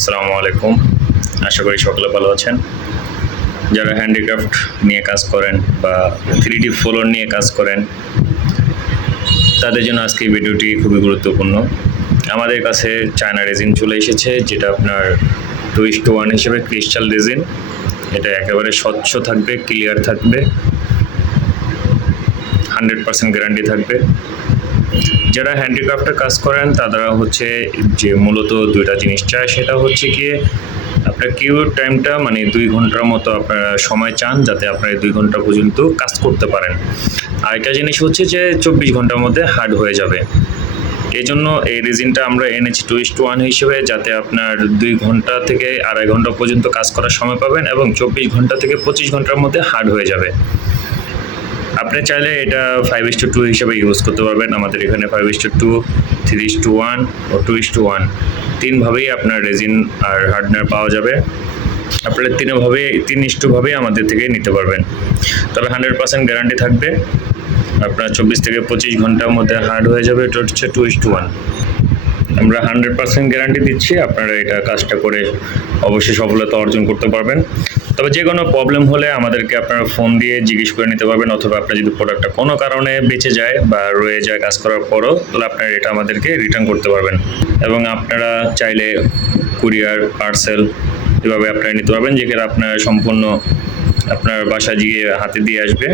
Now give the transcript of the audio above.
আসসালামু আলাইকুম। আশা করি সকলে ভালো আছেন। যারা হ্যান্ডিক্রাফট নিয়ে কাজ করেন বা থ্রি ডি ফ্লোর নিয়ে কাজ করেন, তাদের জন্য আজকে এই ভিডিওটি খুবই গুরুত্বপূর্ণ। আমাদের কাছে চায়না রেজিন চলে এসেছে, যেটা আপনার টু ইস টু ওয়ান হিসেবে ক্রিস্টাল রেজিন। এটা একেবারে স্বচ্ছ থাকবে, ক্লিয়ার থাকবে। হান্ড্রেড পার্সেন্ট গ্যারান্টি থাকবে। যারা হ্যান্ডিক্রাফটে কাজ করেন, তারা হচ্ছে যে মূলত দুইটা জিনিস চায়। সেটা হচ্ছে গিয়ে আপনার কিউর টাইমটা মানে দুই ঘণ্টার মতো আপনারা সময় চান যাতে আপনারা দুই ঘণ্টা পর্যন্ত কাজ করতে পারেন। আর একটা জিনিস হচ্ছে যে চব্বিশ ঘণ্টার মধ্যে হার্ড হয়ে যাবে। এই জন্য এই রেজিনটা আমরা এনেছি টু ইস টু ওয়ান হিসেবে যাতে আপনার দুই ঘণ্টা থেকে আড়াই ঘণ্টা পর্যন্ত কাজ করার সময় পাবেন এবং চব্বিশ ঘণ্টা থেকে পঁচিশ ঘণ্টার মধ্যে হার্ড হয়ে যাবে। আপনি চাইলে এটা ফাইভ ইস টু টু হিসেবে ইউজ করতে পারবেন। আমাদের এখানে five is to two three is to one O two is to one তিনভাবেই আপনার রেজিন আর হার্ডনার পাওয়া যাবে। আপনারা তিনভাবে তিন ইস্টুভাবেই আমাদের থেকে নিতে পারবেন। তবে হান্ড্রেড পার্সেন্ট গ্যারান্টি থাকবে। আপনার চব্বিশ থেকে পঁচিশ ঘণ্টার মধ্যে হার্ড হয়ে যাবে। এটা হচ্ছে টু ইস টু ওয়ান আমরা হান্ড্রেড পার্সেন্ট গ্যারান্টি দিচ্ছি। আপনারা এটা কাজটা করে অবশ্যই সফলতা অর্জন করতে পারবেন। তবে যে কোনো প্রবলেম হলে আমাদেরকে আপনারা ফোন দিয়ে জিজ্ঞেস করে নিতে পারবেন অথবা আপনার যদি প্রোডাক্টটা কোনো কারণে বেঁচে যায় বা রয়ে যায় কাজ করার পরও, তাহলে আপনারা এটা আমাদেরকে রিটার্ন করতে পারবেন। এবং আপনারা চাইলে কুরিয়ার পার্সেল এভাবে আপনারা নিতে পারবেন, যেখানে আপনার সম্পূর্ণ আপনার বাসা গিয়ে হাতে দিয়ে আসবে।